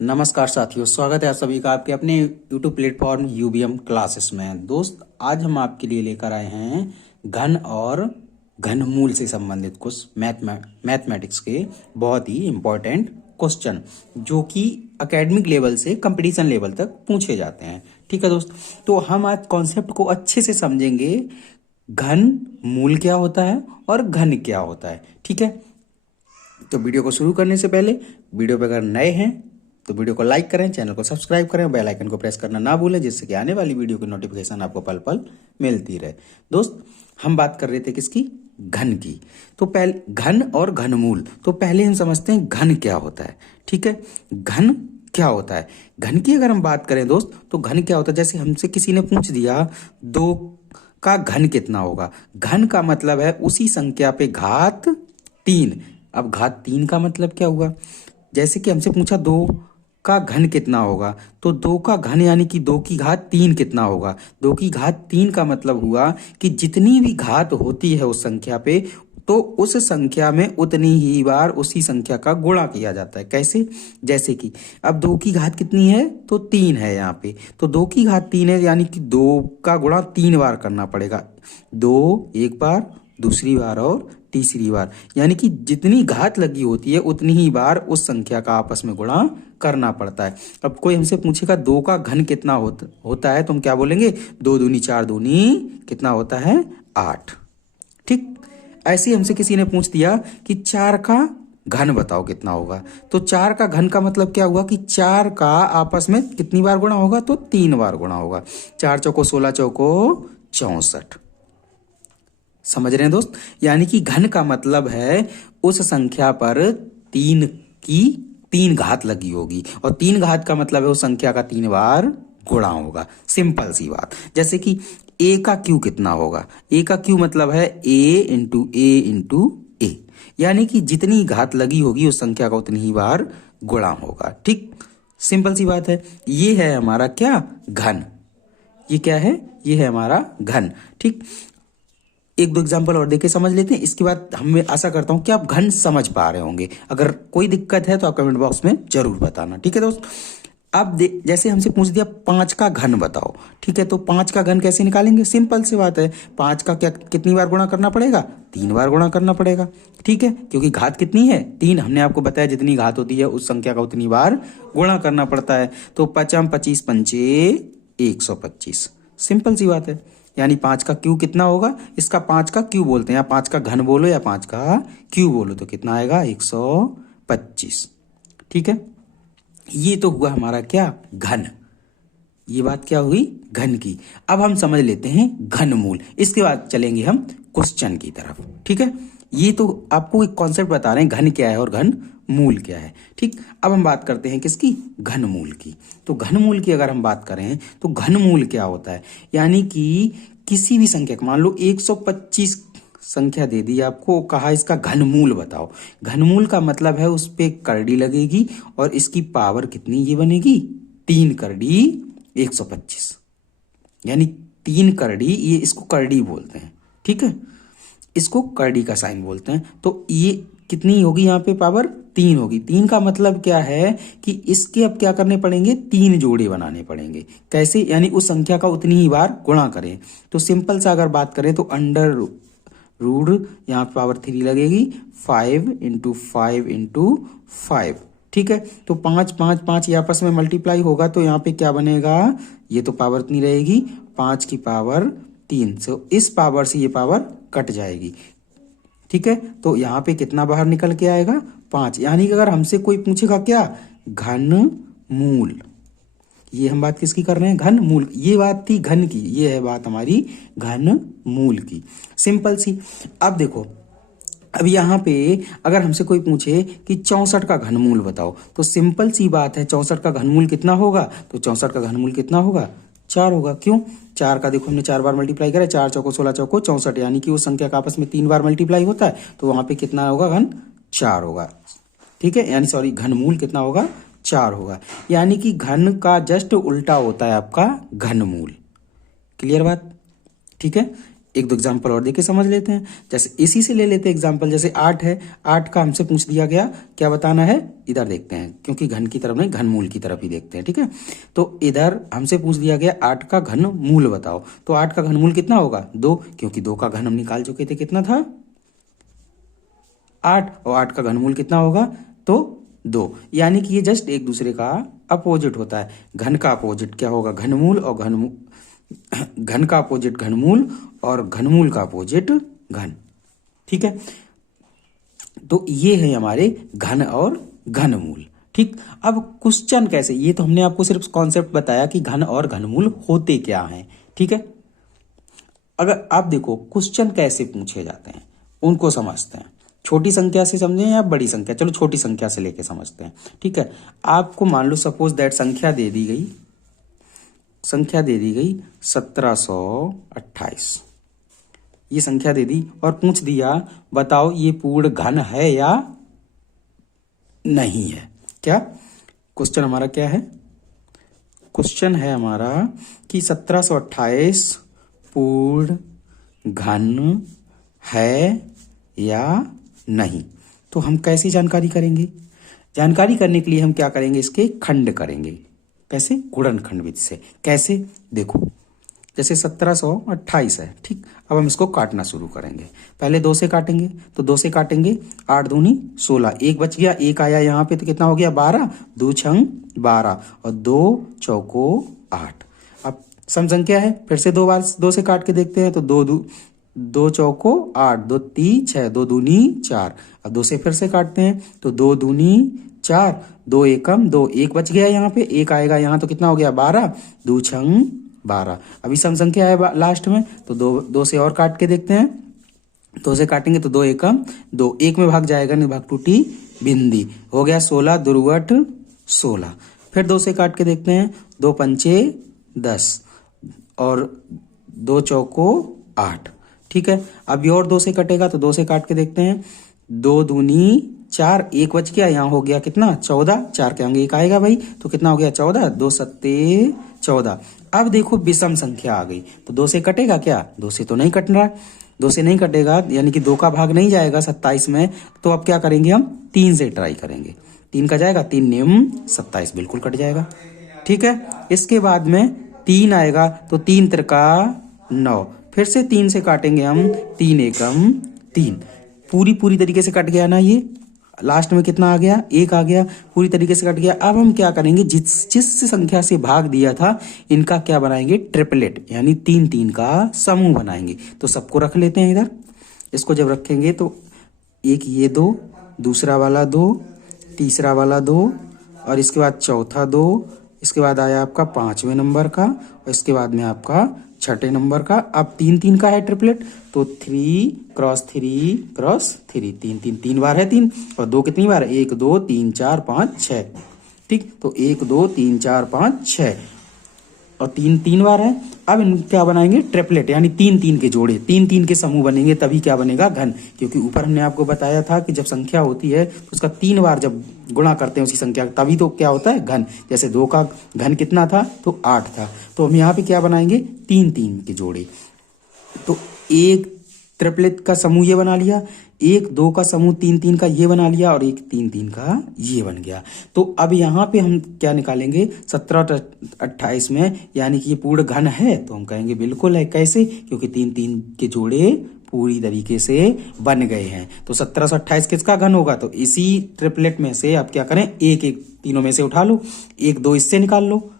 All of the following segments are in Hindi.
नमस्कार साथियों, स्वागत है आप सभी का आपके अपने YouTube प्लेटफॉर्म यूबीएम क्लासेस में। दोस्त, आज हम आपके लिए लेकर आए हैं घन और घनमूल से संबंधित कुछ मैथमेटिक्स के बहुत ही इम्पोर्टेंट क्वेश्चन जो कि एकेडमिक लेवल से कंपटीशन लेवल तक पूछे जाते हैं। ठीक है दोस्त, तो हम आज कॉन्सेप्ट को अच्छे से समझेंगे। घन मूल क्या होता है और घन क्या होता है। ठीक है, तो वीडियो को शुरू करने से पहले वीडियो पर अगर नए हैं तो वीडियो को लाइक करें, चैनल को सब्सक्राइब करें और बेल आइकन को प्रेस करना ना भूलें, जिससे कि आने वाली वीडियो की नोटिफिकेशन आपको पल पल मिलती रहे। दोस्त, हम बात कर रहे थे किसकी? घन की। तो पहले घन और घनमूल, तो पहले हम समझते हैं घन क्या होता है। ठीक है, घन क्या होता है? घन की अगर हम बात करें दोस्त, तो घन क्या होता है? जैसे हमसे किसी ने पूछ दिया 2 का घन कितना होगा। घन का मतलब है उसी संख्या पे घात 3। अब घात 3 का मतलब क्या हुआ? जैसे कि हमसे पूछा 2 का घन कितना होगा, तो 2 का घन यानी कि 2 की घात 3 कितना होगा। 2 की घात 3 का मतलब हुआ कि जितनी भी घात होती है उस संख्या पे, तो उस संख्या में उतनी ही बार उसी संख्या का गुणा किया जाता है। कैसे? जैसे कि अब 2 की घात कितनी है, तो 3 है यहाँ पे, तो 2 की घात 3 है यानी कि 2 का गुणा 3 बार करना पड़ेगा। 2 एक बार, दूसरी बार और तीसरी बार, यानी कि जितनी घात लगी होती है उतनी ही बार उस संख्या का आपस में गुणा करना पड़ता है। अब कोई हमसे पूछेगा 2 का घन कितना होता है, तो हम क्या बोलेंगे? 2 दूनी 4 दूनी कितना होता है? 8। ठीक, ऐसे ही हमसे किसी ने पूछ दिया कि 4 का घन बताओ कितना होगा, तो 4 का घन का मतलब क्या हुआ कि 4 का आपस में कितनी बार गुणा होगा, तो 3 बार गुणा होगा। 4 चौको 16 चौको 64। समझ रहे हैं दोस्त? यानी कि घन का मतलब है उस संख्या पर 3 की 3 घात लगी होगी, और 3 घात का मतलब है उस संख्या का 3 बार गुणा होगा। सिंपल सी बात। जैसे कि a का क्यू कितना होगा? a का क्यू मतलब है a, यानी कि जितनी घात लगी होगी उस संख्या का उतनी ही बार गुणा होगा। ठीक, सिंपल सी बात है। ये है हमारा क्या? घन। ये क्या है? ये है हमारा घन। ठीक, एक दो एग्जाम्पल और देके समझ लेते हैं, इसके बाद मैं आशा करता हूं कि आप घन समझ पा रहे होंगे। अगर कोई दिक्कत है तो आप कमेंट बॉक्स में जरूर बताना। ठीक है दोस्त, अब जैसे हमसे पूछ दिया 5 का घन बताओ। ठीक है, तो 5 का घन कैसे निकालेंगे? सिंपल सी बात है, 5 का क्या कितनी बार गुणा करना पड़ेगा? 3 बार गुणा करना पड़ेगा। ठीक है, क्योंकि घात कितनी है? 3। हमने आपको बताया जितनी घात होती है उस संख्या का उतनी बार गुणा करना पड़ता है। तो 5 25 पंचे 125। सिंपल सी बात है। यानी 5 का क्यू कितना होगा? इसका 5 का क्यू बोलते हैं, या 5 का घन बोलो या 5 का क्यू बोलो, तो कितना आएगा? 125। ठीक है, ये तो हुआ हमारा क्या? घन। ये बात क्या हुई? घन की। अब हम समझ लेते हैं घनमूल, इसके बाद चलेंगे हम क्वेश्चन की तरफ। ठीक है, ये तो आपको एक कॉन्सेप्ट बता रहे हैं घन क्या है और घन मूल क्या है। ठीक, अब हम बात करते हैं किसकी? घनमूल की। तो घनमूल की अगर हम बात करें तो घनमूल क्या होता है? यानी कि किसी भी संख्या को, मान लो 125 संख्या दे दी आपको, कहा इसका घनमूल बताओ। घनमूल का मतलब है उस पे करड़ी लगेगी और इसकी पावर कितनी ये बनेगी? 3 करड़ी 125, यानी 3 करड़ी, ये इसको करड़ी बोलते हैं। ठीक है, इसको करड़ी का साइन बोलते हैं। तो ये कितनी होगी? यहाँ पे पावर 3 होगी। 3 का मतलब क्या है कि इसके अब क्या करने पड़ेंगे? 3 जोड़े बनाने पड़ेंगे। कैसे? यानी उस संख्या का उतनी ही बार गुणा करें। तो सिंपल सा अगर बात करें तो अंडर रूट, यहाँ पावर 3 लगेगी, 5 इंटू 5 इंटू 5। ठीक है, तो 5 5 5 ये आपस में मल्टीप्लाई होगा, तो यहाँ पे क्या बनेगा? ये तो पावर इतनी रहेगी, 5 की पावर 3। सो इस पावर से ये पावर कट जाएगी। ठीक है, तो यहाँ पे कितना बाहर निकल के आएगा? 5। यानी कि अगर हमसे कोई पूछेगा क्या? घन मूल। ये हम बात किसकी कर रहे हैं? घन मूल। ये बात थी घन की, ये है बात हमारी घन मूल की। सिंपल सी। अब देखो, अब यहाँ पे अगर हमसे कोई पूछे कि 64 का घनमूल बताओ, तो सिंपल सी बात है, 64 का घनमूल कितना होगा? तो 64 का घनमूल कितना होगा? 4 होगा। क्यों? 4 का देखो हमने 4 बार मल्टीप्लाई करा, 4 चौको 16 चौको 64, यानी कि उस संख्या का आपस में 3 बार मल्टीप्लाई होता है, तो वहां पे कितना होगा? घन 4 होगा। ठीक है, यानी सॉरी, घनमूल कितना होगा? 4 होगा। यानी कि घन का जस्ट उल्टा होता है आपका घनमूल। क्लियर बात? ठीक है, एक दो एग्जाम्पल और देके समझ लेते हैं। जैसे इसी से ले लेते हैं एग्जाम्पल, जैसे 8 है, 8 का हमसे पूछ दिया गया क्या बताना है, इधर देखते हैं, क्योंकि घन की तरफ नहीं घनमूल की तरफ ही देखते हैं, ठीक है। तो इधर हमसे पूछ दिया गया 8 का घनमूल बताओ, तो 8 का घनमूल कितना होगा 2, क्योंकि 2 का घन हम निकाल चुके थे, कितना था 8, और 8 का घनमूल कितना होगा तो 2, यानी कि ये जस्ट एक दूसरे का अपोजिट होता है। घन का अपोजिट क्या होगा घनमूल, और घन का अपोजिट घनमूल, और घनमूल का अपोजिट घन, ठीक है। तो ये है हमारे घन और घनमूल, ठीक। अब क्वेश्चन कैसे, ये तो हमने आपको सिर्फ कॉन्सेप्ट बताया कि घन और घनमूल होते क्या हैं, ठीक है। अगर आप देखो क्वेश्चन कैसे पूछे जाते हैं उनको समझते हैं। छोटी संख्या से समझें या बड़ी संख्या, चलो छोटी संख्या से लेके समझते हैं, ठीक है। आपको मान लो सपोज दैट संख्या दे दी गई 1728, ये संख्या दे दी और पूछ दिया बताओ ये पूर्ण घन है या नहीं है। क्या क्वेश्चन हमारा क्या है, क्वेश्चन है हमारा कि 1728 पूर्ण घन है या नहीं। तो हम कैसी जानकारी करेंगे, जानकारी करने के लिए हम क्या करेंगे, इसके खंड करेंगे, कैसे गुणनखंड विधि से। कैसे देखो, जैसे 1728 है, ठीक। अब हम इसको काटना शुरू करेंगे, पहले 2 से काटेंगे, तो 2 से काटेंगे 8 दूनी 16, एक बच गया, एक आया यहाँ पे तो कितना हो गया 12, 2 छंग 12 और 2 चौको 8। अब सम संख्या है, फिर से 2 बार 2 से काट के देखते हैं, तो 2 चौको 8, 2 तीन 6, 2 दूनी 4। अब 2 से फिर से काटते हैं, तो 2 दूनी 4, 2 एकम 2, एक बच गया यहाँ पे, एक आएगा यहाँ तो कितना हो गया 12, 2 छंग 12। अभी सम संख्या है लास्ट में, तो 2 से और काट के देखते हैं, 2 से काटेंगे तो 2 एकम 2, एक में भाग जाएगा, नहीं भाग टूटी बिंदी, हो गया 16 दुर्वट 16। फिर 2 से काट के देखते हैं, 2 पंचे 10 और 2 चौको 8, ठीक है। अभी और 2 से कटेगा, तो 2 से काट के देखते हैं, 2 दूनी 4, एक बच गया, यहाँ हो गया कितना 14, 4 के आगे एक आएगा भाई, तो कितना हो गया 14, 2 सत्ते 14। अब देखो विषम संख्या आ गई, तो 2 से कटेगा क्या, 2 से तो नहीं कट रहा, 2 से नहीं कटेगा, यानी कि 2 का भाग नहीं जाएगा 27 में, तो अब क्या करेंगे हम 3 से ट्राई करेंगे, 3 का जाएगा, 3 नियम 27 बिल्कुल कट जाएगा, ठीक है। इसके बाद में 3 आएगा, तो 3 त्रिका 9, फिर से 3 से काटेंगे हम, 3 एकम 3, पूरी तरीके से कट गया ना, ये लास्ट में कितना आ गया 1 आ गया, पूरी तरीके से कट गया। अब हम क्या करेंगे, जिस संख्या से भाग दिया था इनका क्या बनाएंगे ट्रिपलेट, यानी 3 का समूह बनाएंगे। तो सबको रख लेते हैं इधर, इसको जब रखेंगे तो एक ये 2, दूसरा वाला 2, तीसरा वाला 2, और इसके बाद चौथा 2, इसके बाद आया आपका 5वें नंबर का, और इसके बाद में आपका 6ठे नंबर का। अब 3 का है ट्रिपलेट, तो 3 क्रॉस 3 क्रॉस 3, 3 बार है 3, और 2 कितनी बार है 1 2 3 4 5 6, ठीक। तो 1 2 3 4 5 6 और 3 बार है। अब इन क्या बनाएंगे ट्रिपलेट, यानी 3 के जोड़े, 3 के समूह बनेंगे, तभी क्या बनेगा घन। क्योंकि ऊपर हमने आपको बताया था कि जब संख्या होती है तो उसका 3 बार जब गुणा करते हैं उसी संख्या का, तभी तो क्या होता है घन। जैसे 2 का घन कितना था तो 8 था, तो हम यहाँ पे क्या बनाएंगे 3 के जोड़े। तो एक ट्रिपलेट का समूह ये बना लिया, 1 2 का समूह 3 का ये बना लिया, और एक 3 का ये बन गया। तो अब यहाँ पे हम क्या निकालेंगे 1728 में, यानी कि ये पूर्ण घन है, तो हम कहेंगे बिल्कुल है। कैसे, क्योंकि 3 के जोड़े पूरी तरीके से बन गए हैं। तो 1728 किसका घन होगा, तो इसी ट्रिपलेट में से आप क्या करें, एक तीनों में से उठा लो, 1 2 इससे निकाल लो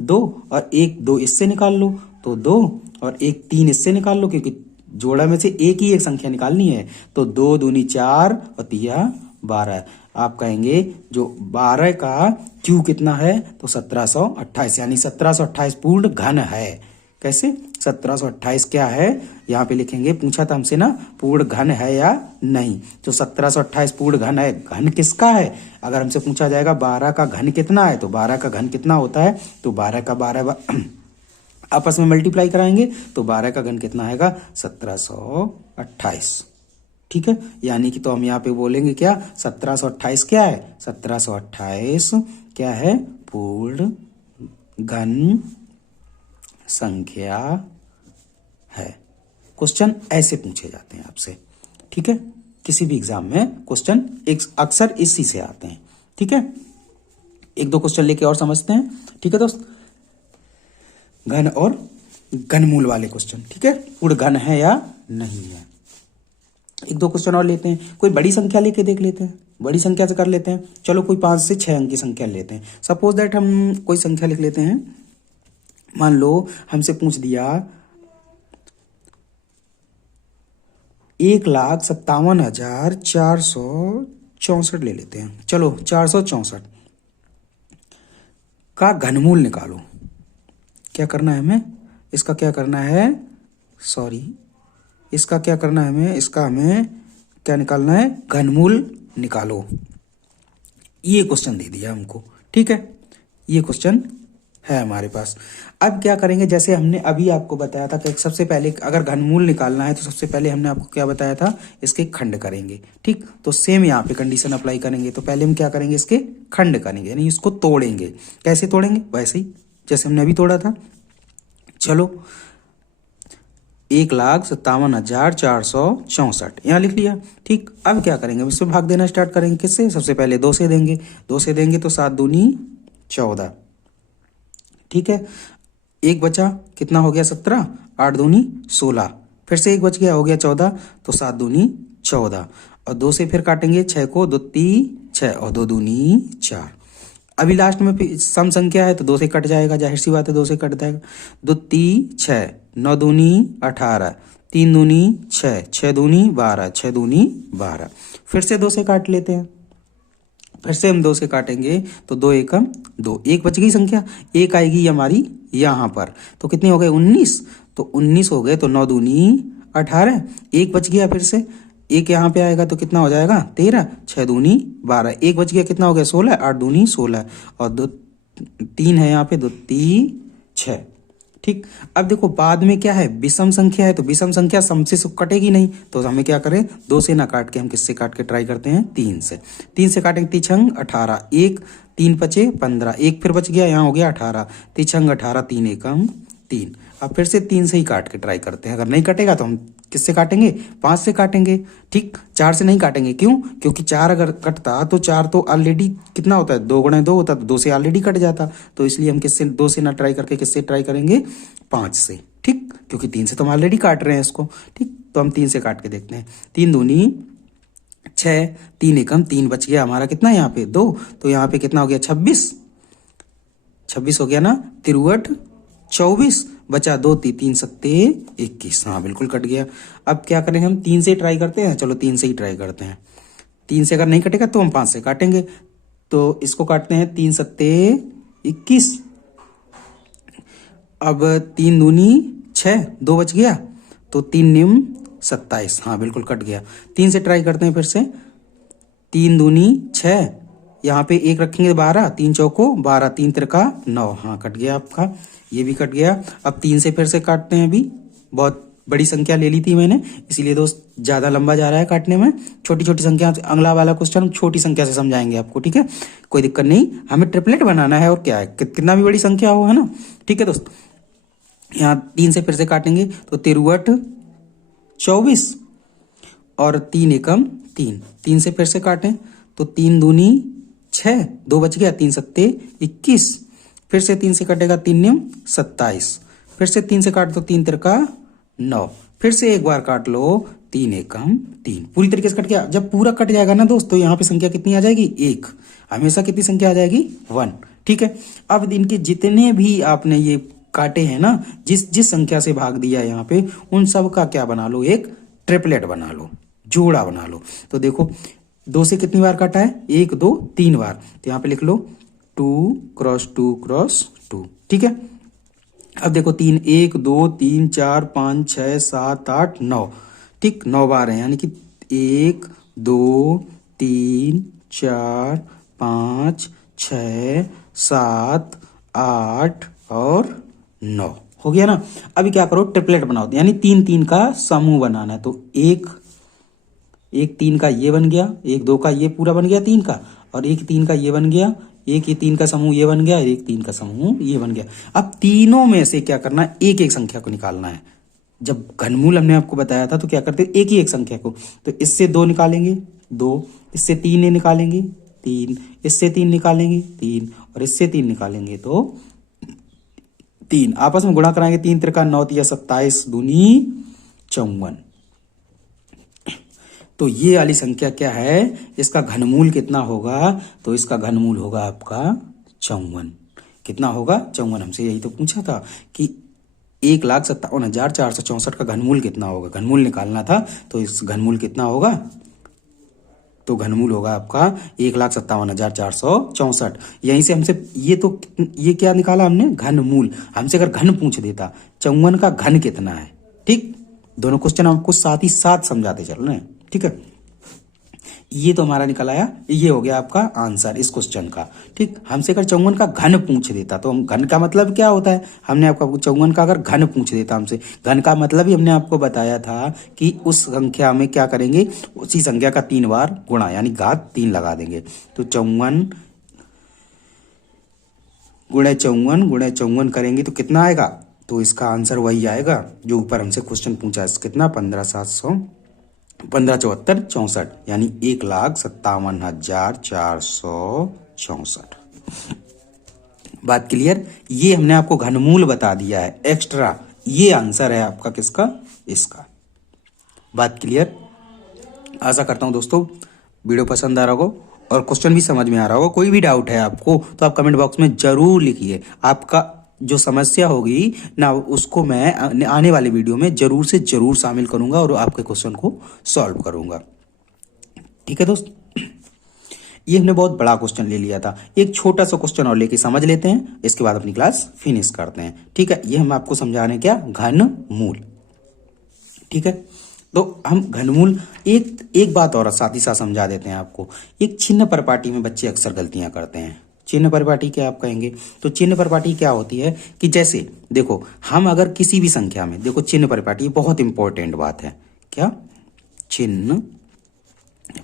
2, और 1 2 इससे निकाल लो तो 2, और 1 3 इससे निकाल लो, क्योंकि जोड़ा में से एक ही एक संख्या निकालनी है। तो 2 दूनी 4 और 3 12। आप कहेंगे जो 12 का क्यू कितना है, तो 1728, यानी 1728 पूर्ण घन है। कैसे 1728 क्या है, यहाँ पे लिखेंगे, पूछा था हमसे ना पूर्ण घन है या नहीं, तो 1728 पूर्ण घन है। घन किसका है, अगर हमसे पूछा जाएगा 12 का घन कितना है, तो 12 का घन कितना होता है, तो 12 का 12 आपस में मल्टीप्लाई कराएंगे, तो 12 का घन कितना आएगा 1728, ठीक है। यानी कि तो हम यहाँ पे बोलेंगे क्या 1728 क्या है, 1728 क्या है पूर्ण घन संख्या है। क्वेश्चन ऐसे पूछे जाते हैं आपसे, ठीक है। किसी भी एग्जाम में क्वेश्चन अक्सर इसी से आते हैं, ठीक है। एक दो क्वेश्चन लेके और समझते हैं, ठीक है दोस्त। घन और घनमूल वाले क्वेश्चन, ठीक है। उड़ घन है या नहीं है। एक दो क्वेश्चन और लेते हैं। कोई बड़ी संख्या लेके देख लेते हैं, बड़ी संख्या से कर लेते हैं। चलो कोई 5 से 6 अंक की संख्या लेते हैं। सपोज दैट हम कोई संख्या लिख लेते हैं। मान लो हमसे पूछ दिया 1,57,464 ले लेते हैं। चलो 464 का घनमूल निकालो। क्या करना है हमें, इसका क्या करना है, इसका क्या करना है हमें, इसका हमें क्या निकालना है, घनमूल निकालो। ये क्वेश्चन दे दिया हमको, ठीक है। ये क्वेश्चन है हमारे पास। अब क्या करेंगे, जैसे हमने अभी आपको बताया था कि सबसे पहले अगर घनमूल निकालना है तो सबसे पहले हमने आपको क्या बताया था, इसके खंड करेंगे, ठीक। तो सेम यहाँ पे कंडीशन अप्लाई करेंगे। तो पहले हम क्या करेंगे, इसके खंड करेंगे, यानी इसको तोड़ेंगे। कैसे तोड़ेंगे, वैसे ही जैसे हमने अभी तोड़ा था। चलो 1,57,464 यहाँ लिख लिया, ठीक। अब क्या करेंगे, इसमें भाग देना स्टार्ट करेंगे। किससे, सबसे पहले 2 से देंगे। 2 से देंगे तो 7 दूनी 14, ठीक है। एक बचा, कितना हो गया 17, 8 दूनी 16, फिर से एक बच गया, हो गया 14, तो 7 दूनी 14 और 2 से फिर काटेंगे 6 को, 2 3 6 और 2 दूनी 4। अभी लास्ट में सम संख्या है तो 2 से कट जाएगा, जाहिर सी बात है 2 से कट जाएगा। 2 3 6, 9 दूनी 18, 3 दूनी 6, 6 दूनी 12, 6 दूनी 12। फिर से 2 से काट लेते हैं। फिर से हम 2 से काटेंगे तो 2 एकम 2, एक बच गई संख्या, एक आएगी हमारी यहाँ पर। तो कितने हो गए, 19। तो 19 हो गए तो 9 दूनी 18, एक बच गया। फिर से एक यहाँ पे आएगा तो कितना हो जाएगा, 13, 6 दूनी 12, एक बच गया, कितना हो गया 16, 8 दूनी 16 और 2 3 है यहाँ पे, 2 3 6, ठीक। अब देखो बाद में क्या है, विषम संख्या है, तो विषम संख्या सम से कटेगी नहीं। तो हमें क्या करें, 2 से ना काट के हम किससे काट के ट्राई करते हैं, 3 से। 3 से काटेंगे, 3 छंग 18, 1 3 बचे 15, एक फिर बच गया, यहाँ हो गया 18, 3 छंग 18, 3 एकम 3। अब फिर से 3 से ही काट के ट्राई करते हैं। अगर नहीं कटेगा तो हम किससे काटेंगे, 5 से काटेंगे, ठीक। 4 से नहीं काटेंगे, क्यों, क्योंकि 4 अगर कटता तो 4 तो ऑलरेडी कितना होता है, 2 गुणे 2 होता, तो 2 से ऑलरेडी कट जाता। तो इसलिए हम किससे 2 से ना ट्राई करके किससे ट्राई करेंगे, 5 से, ठीक। क्योंकि 3 से तो हम ऑलरेडी काट रहे हैं इसको, ठीक। तो हम 3 से काट के देखते हैं। 3 दूनी 6, 3 एकम 3 बच गया हमारा, कितना यहाँ पे 2, तो यहाँ पे कितना हो गया 26 हो गया ना, 63 24 बचा 2 3 सत्ते 21, हाँ बिल्कुल कट गया। अब क्या करें, हम 3 से ट्राई करते हैं। चलो 3 से ही ट्राई करते हैं। 3 से अगर नहीं कटेगा तो हम 5 से काटेंगे। तो इसको काटते हैं, 3 सत्ते 21, अब 3 दूनी 6, 2 बच गया, तो 3 निम 27, हाँ बिल्कुल कट गया। 3 से ट्राई करते हैं फिर से। 3 दूनी 6, यहाँ पे 1 रखेंगे 12, 3 चौको 12, 3 तिरका 9, हाँ कट गया आपका, ये भी कट गया। अब 3 से फिर से काटते हैं। अभी बहुत बड़ी संख्या ले ली थी मैंने, इसीलिए दोस्त ज्यादा लंबा जा रहा है काटने में। छोटी छोटी संख्या, अगला वाला क्वेश्चन छोटी संख्या से समझाएंगे आपको, ठीक है, कोई दिक्कत नहीं। हमें ट्रिपलेट बनाना है, और क्या है, कितना भी बड़ी संख्या हो, है ना, ठीक है दोस्त। यहाँ 3 से फिर से काटेंगे तो 63 24 और 3 एकम 3, 3 से फिर से काटें तो 3 दूनी 6, 2 बच गया, 3 सत्ते 21, फिर से 3 से कटेगा, 3 निम 27, फिर से 3 से काट दो, 3 तिरका 9, फिर से एक बार काट लो, 3 एकम 3, पूरी तरीके से कट गया। जब पूरा कट जाएगा ना दोस्तों, यहाँ पे संख्या कितनी आ जाएगी, 1। हमेशा कितनी संख्या आ जाएगी, 1, ठीक है। अब इनके जितने भी आपने ये काटे हैं ना, जिस संख्या से भाग दिया है यहाँ पे, उन सब का क्या बना लो, एक ट्रिपलेट बना लो, जोड़ा बना लो। तो देखो 2 से कितनी बार काटा है, 1 2 3 बार, तो यहाँ पे लिख लो 2 क्रॉस 2 क्रॉस 2, ठीक है। अब देखो 3 1 2 3 4 5 6 7 8 9, ठीक, 9 बार है, यानी कि 1 2 3 4 5 6 7 8 और 9 हो गया ना। अभी क्या करो, ट्रिपलेट बनाओ, यानी 3 3 का समूह बनाना है। तो 1 3 का ये बन गया, 1 2 का ये पूरा बन गया 3 का, और 1 3 का ये बन गया, 1 3 का समूह ये बन गया, 1 3 का समूह ये बन गया। अब तीनों में से क्या करना है, एक एक संख्या को निकालना है, जब घनमूल हमने आपको बताया था तो क्या करते, एक ही एक संख्या को, तो इससे 2 निकालेंगे 2, इससे 3 निकालेंगे 3, इससे 3 निकालेंगे 3, और इससे 3 निकालेंगे तो 3, आपस में गुणा कराएंगे, 3 त्रिका 9 तिया 27 दूनी 54। तो ये वाली संख्या क्या है, इसका घनमूल कितना होगा, तो इसका घनमूल होगा आपका 54। कितना होगा 54। हमसे यही तो पूछा था कि 1,57,464 का घनमूल कितना होगा, घनमूल निकालना था, तो इस घनमूल कितना होगा, तो घनमूल होगा आपका 1,57,464। यहीं से हमसे ये क्या निकाला हमने, घनमूल। हमसे अगर घन पूछ देता 54 का घन कितना है, ठीक, दोनों क्वेश्चन आपको साथ ही साथ समझाते चल रहे हैं, ठीक है। ये तो हमारा निकल आया, ये हो गया आपका आंसर इस क्वेश्चन का, ठीक। हमसे अगर 54 का घन पूछ देता, तो हम घन का मतलब क्या होता है, हमने आपको 54 का अगर घन पूछ देता हमसे, घन का मतलब ही हमने आपको बताया था कि उस संख्या में क्या करेंगे, उसी संख्या का 3 बार गुणा, यानी घात 3 लगा देंगे। तो 54 गुणे 54 करेंगे तो कितना आएगा, तो इसका आंसर वही आएगा जो ऊपर हमसे क्वेश्चन पूछा है, कितना 15,700 यानी 1,57,464। बात क्लियर। ये हमने आपको घनमूल बता दिया है एक्स्ट्रा, ये आंसर है आपका किसका, इसका। बात क्लियर। आशा करता हूं दोस्तों वीडियो पसंद आ रहा होगा और क्वेश्चन भी समझ में आ रहा होगा। कोई भी डाउट है आपको तो आप कमेंट बॉक्स में जरूर लिखिए, आपका जो समस्या होगी ना उसको मैं आने वाले वीडियो में जरूर से जरूर शामिल करूंगा और आपके क्वेश्चन को सॉल्व करूंगा, ठीक है दोस्त। ये हमने बहुत बड़ा क्वेश्चन ले लिया था, एक छोटा सा क्वेश्चन और लेके समझ लेते हैं, इसके बाद अपनी क्लास फिनिश करते हैं, ठीक है। ये हम आपको समझा रहे हैं क्या, घनमूल, ठीक है। तो हम घनमूल एक बात और साथ ही साथ समझा देते हैं आपको। एक चिन्ह परिपाटी में बच्चे अक्सर गलतियां करते हैं। चिन्ह परिपाटी क्या आप कहेंगे, तो चिन्ह परिपाटी क्या होती है कि जैसे देखो हम अगर किसी भी संख्या में, देखो चिन्ह परिपाटी बहुत इंपॉर्टेंट बात है, क्या चिन्ह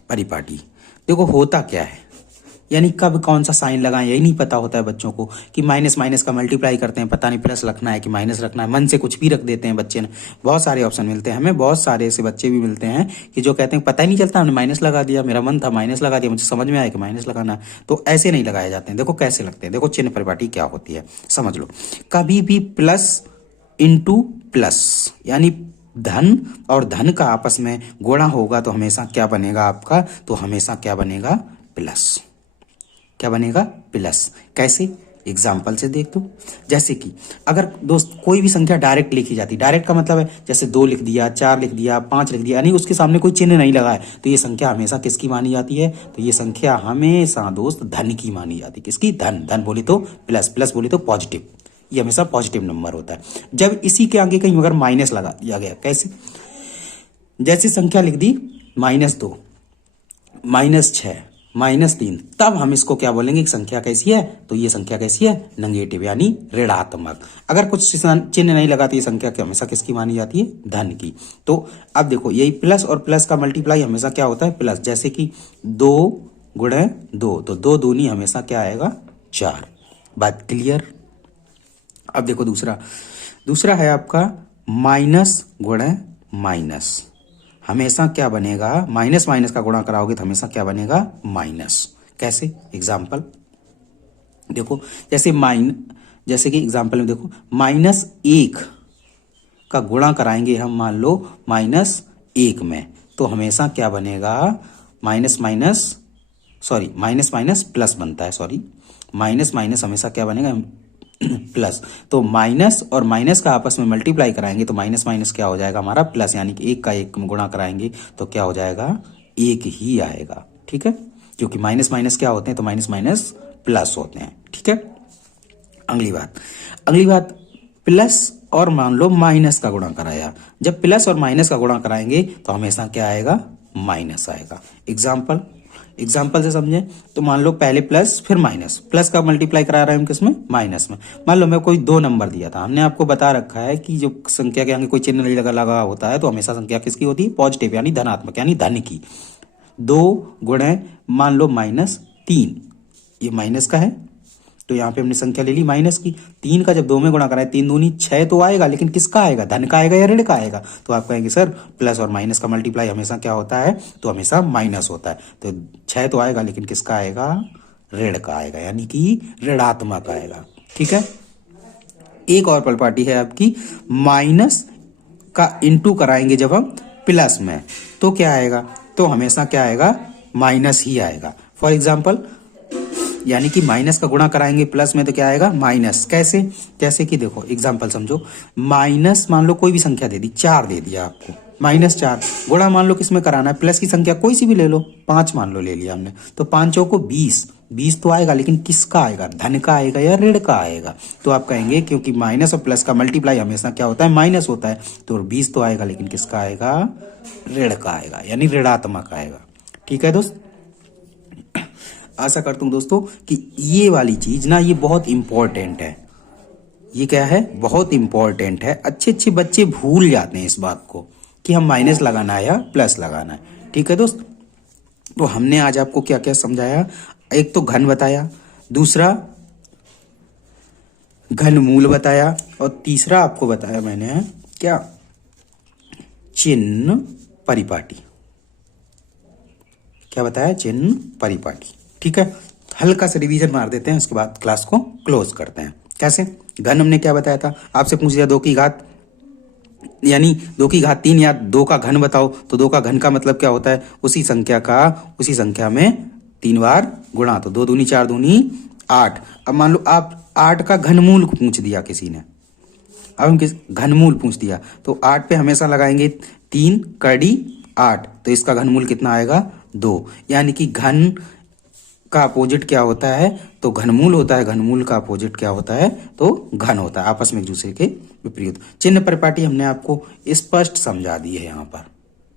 परिपाटी, देखो होता क्या है, यानी कब कौन सा साइन लगाएं यही नहीं पता होता है बच्चों को, कि माइनस माइनस का मल्टीप्लाई करते हैं, पता नहीं प्लस रखना है कि माइनस रखना है, मन से कुछ भी रख देते हैं बच्चे ने। बहुत सारे ऑप्शन मिलते हैं हमें, बहुत सारे ऐसे बच्चे भी मिलते हैं कि जो कहते हैं पता ही नहीं चलता, हमने माइनस लगा दिया, मेरा मन था माइनस लगा दिया, मुझे समझ में आया कि माइनस लगाना है। तो ऐसे नहीं लगाए जाते हैं। देखो कैसे लगते हैं, देखो चिन्ह परिपाटी क्या होती है समझ लो। कभी भी प्लस इंटू प्लस, यानी धन और धन का आपस में गुणा होगा तो हमेशा क्या बनेगा आपका, तो हमेशा क्या बनेगा, प्लस। क्या बनेगा, प्लस। कैसे, एग्जाम्पल से देख दो। जैसे कि अगर दोस्त कोई भी संख्या डायरेक्ट लिखी जाती, डायरेक्ट का मतलब है जैसे 2 लिख दिया, 4 लिख दिया, 5 लिख दिया, यानी उसके सामने कोई चिन्ह नहीं लगा है, तो ये संख्या हमेशा किसकी मानी जाती है, तो ये संख्या हमेशा दोस्त धन की मानी जाती है। किसकी, धन। धन बोली तो प्लस, प्लस बोली तो पॉजिटिव, ये हमेशा पॉजिटिव नंबर होता है। जब इसी के आगे कहीं अगर माइनस लगा दिया गया, कैसे, जैसे संख्या लिख दी -2, -6, -3, तब हम इसको क्या बोलेंगे, संख्या कैसी है, तो ये संख्या कैसी है, नेगेटिव यानी ऋणात्मक। अगर कुछ चिन्ह नहीं लगा तो ये संख्या क्या हमेशा किसकी मानी जाती है, धन की। तो अब देखो यही प्लस और प्लस का मल्टीप्लाई हमेशा क्या होता है, प्लस। जैसे कि 2 गुणे 2, तो 2 दूनी हमेशा क्या आएगा, 4। बात क्लियर। अब देखो दूसरा है आपका माइनस गुणे माइनस, हमेशा क्या बनेगा, माइनस माइनस का गुणा कराओगे तो हमेशा क्या बनेगा, माइनस। कैसे, एग्जाम्पल देखो, जैसे कि एग्जाम्पल में देखो -1 का गुणा कराएंगे हम, मान लो -1 में, तो हमेशा क्या बनेगा, माइनस माइनस प्लस बनता है, सॉरी, माइनस माइनस हमेशा क्या बनेगा, प्लस। तो माइनस और माइनस का आपस में मल्टीप्लाई कराएंगे तो माइनस माइनस क्या हो जाएगा हमारा, प्लस, यानी कि 1 का 1 में गुणा कराएंगे तो क्या हो जाएगा, 1 ही आएगा, ठीक है। क्योंकि माइनस माइनस क्या होते हैं, तो माइनस माइनस प्लस होते हैं, ठीक है। अगली बात प्लस और मान लो माइनस का गुणा कराया, जब प्लस और माइनस का गुणा कराएंगे तो हमेशा क्या आएगा, माइनस आएगा। एग्जाम्पल से समझें तो मान लो पहले प्लस फिर माइनस, प्लस का मल्टीप्लाई करा रहे हैं हम किसमें, माइनस में। मान लो मैं कोई 2 नंबर दिया था, हमने आपको बता रखा है कि जो संख्या के आगे कोई चिन्ह नहीं लगा होता है तो हमेशा संख्या किसकी होती है, पॉजिटिव यानी धनात्मक यानी धन की। 2 गुणे मान लो -3, ये माइनस का है, तो यहाँ पे हमने संख्या ले ली माइनस की। 3 का जब 2 में गुणा कराए 3 दूनी 6 तो आएगा, लेकिन किसका आएगा, धन का आएगा या ऋण का आएगा। तो आप कहेंगे सर प्लस और माइनस का मल्टीप्लाई हमेशा क्या होता है, तो हमेशा माइनस होता है। तो 6 तो आएगा, लेकिन किसका आएगा, ऋण का आएगा, यानी कि ऋणात्मक आएगा। ठीक है। एक और परिपाटी है आपकी, माइनस का इंटू कराएंगे जब हम प्लस में, तो क्या आएगा, तो हमेशा क्या आएगा, माइनस ही आएगा। फॉर एग्जाम्पल, यानी कि माइनस का गुणा कराएंगे प्लस में तो क्या आएगा, माइनस। कैसे, जैसे कि देखो एग्जाम्पल समझो, माइनस मान लो कोई भी संख्या दे दी, 4 दे दिया आपको, -4 गुणा मान लो किसमें कराना है, प्लस की संख्या कोई सी भी ले लो, 5 मान लो ले लिया हमने, तो 5 चौको 20, 20 तो आएगा, लेकिन किसका आएगा, धन का आएगा या ऋण का आएगा। तो आप कहेंगे क्योंकि माइनस और प्लस का मल्टीप्लाई हमेशा क्या होता है, माइनस होता है, तो 20 तो आएगा, लेकिन किसका आएगा, ऋण का आएगा, यानी ऋणात्मक आएगा। ठीक है दोस्त, आशा करता हूं दोस्तों कि ये वाली चीज ना ये बहुत इंपॉर्टेंट है। ये क्या है, बहुत इंपॉर्टेंट है। अच्छे अच्छे बच्चे भूल जाते हैं इस बात को कि हम माइनस लगाना है या प्लस लगाना है। ठीक है दोस्त, तो हमने आज आपको क्या क्या समझाया, एक तो घन बताया, दूसरा घनमूल बताया, और तीसरा आपको बताया मैंने क्या, चिन्ह परिपाटी। क्या बताया, चिन्ह परिपाटी। ठीक है, हल्का सा रिवीजन मार देते हैं, उसके बाद क्लास को क्लोज करते हैं। कैसे, घन हमने क्या बताया था, आपसे पूछ दिया 2 की घात, यानी 2 की घात 3 या 2 का घन बताओ, तो 2 का घन का मतलब क्या होता है, उसी संख्या में 3 बार गुणा, तो 2 दूनी 4 दूनी 8। अब मान लो आप 8 का घनमूल पूछ दिया किसी ने, अब हम किस घनमूल पूछ दिया, तो 8 पे हमेशा लगाएंगे 3 कड़ी 8, तो इसका घनमूल कितना आएगा, 2। यानी कि घन का अपोजिट क्या होता है, तो घनमूल होता है, घनमूल का अपोजिट क्या होता है, तो घन होता है, आपस में एक दूसरे के विपरीत। चिन्ह परिपाटी हमने आपको स्पष्ट समझा दी है यहाँ पर।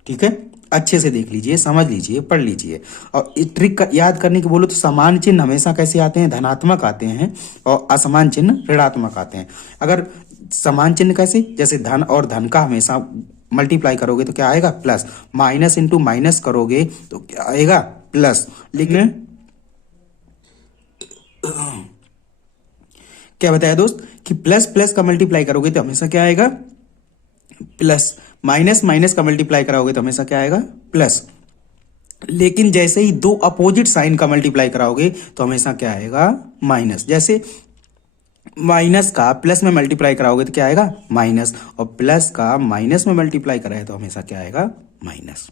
ठीक है, अच्छे से देख लीजिए, समझ लीजिए, पढ़ लीजिए। और इस ट्रिक याद करने की बोलो तो समान चिन्ह हमेशा कैसे आते हैं, धनात्मक आते हैं, और असमान चिन्ह ऋणात्मक आते हैं। अगर समान चिन्ह कैसे, जैसे धन और धन का हमेशा मल्टीप्लाई करोगे तो क्या आएगा, प्लस, माइनस इंटू माइनस करोगे तो क्या आएगा, प्लस। लेकिन क्या बताया दोस्त कि प्लस प्लस का मल्टीप्लाई करोगे तो हमेशा क्या आएगा, प्लस, माइनस माइनस का मल्टीप्लाई कराओगे तो हमेशा क्या आएगा, प्लस। लेकिन जैसे ही 2 अपोजिट साइन का मल्टीप्लाई कराओगे तो हमेशा क्या आएगा, माइनस। जैसे माइनस का प्लस में मल्टीप्लाई कराओगे तो क्या आएगा, माइनस, और प्लस का माइनस में मल्टीप्लाई कराए तो हमेशा क्या आएगा, माइनस।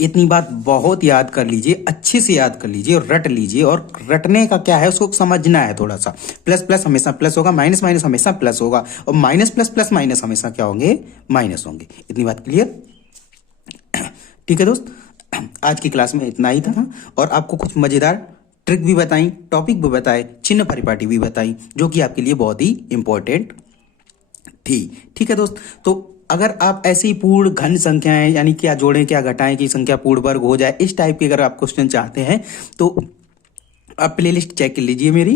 इतनी बात बहुत याद कर लीजिए, अच्छे से याद कर लीजिए और रट लीजिए। और रटने का क्या है, उसको समझना है थोड़ा सा। प्लस प्लस हमेशा प्लस होगा, माइनस माइनस हमेशा प्लस होगा, और माइनस प्लस प्लस माइनस हमेशा क्या होंगे, माइनस होंगे। इतनी बात क्लियर। ठीक है दोस्त, आज की क्लास में इतना ही था, और आपको कुछ मजेदार ट्रिक भी बताई, टॉपिक भी बताए, चिन्ह परिपाटी भी बताई, जो कि आपके लिए बहुत ही इंपॉर्टेंट थी। ठीक है दोस्त, तो अगर आप ऐसी पूर्ण घन संख्याएं, यानी क्या जोड़ें क्या घटाएं की संख्या पूर्ण वर्ग हो जाए, इस टाइप के अगर आप क्वेश्चन चाहते हैं तो आप प्लेलिस्ट चेक कर लीजिए मेरी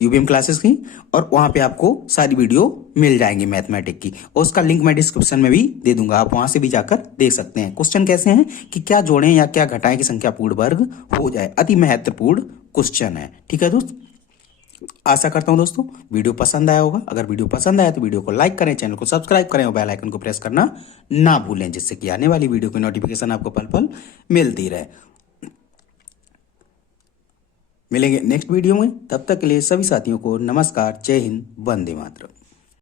यूबीएम क्लासेस की, और वहां पे आपको सारी वीडियो मिल जाएंगी मैथमेटिक की, और उसका लिंक मैं डिस्क्रिप्शन में भी दे दूंगा, आप वहां से भी जाकर देख सकते हैं। क्वेश्चन कैसे हैं कि क्या जोड़ें या क्या घटाएं की संख्या पूर्ण वर्ग हो जाए, अति महत्वपूर्ण क्वेश्चन है। ठीक है दोस्त, आशा करता हूं दोस्तों वीडियो पसंद आया होगा। अगर वीडियो पसंद आया तो वीडियो को लाइक करें, चैनल को सब्सक्राइब करें और बेल आइकन को प्रेस करना ना भूलें, जिससे कि आने वाली वीडियो की नोटिफिकेशन आपको पल पल मिलती रहे। मिलेंगे नेक्स्ट वीडियो में, तब तक के लिए सभी साथियों को नमस्कार, जय हिंद, वंदे मातरम।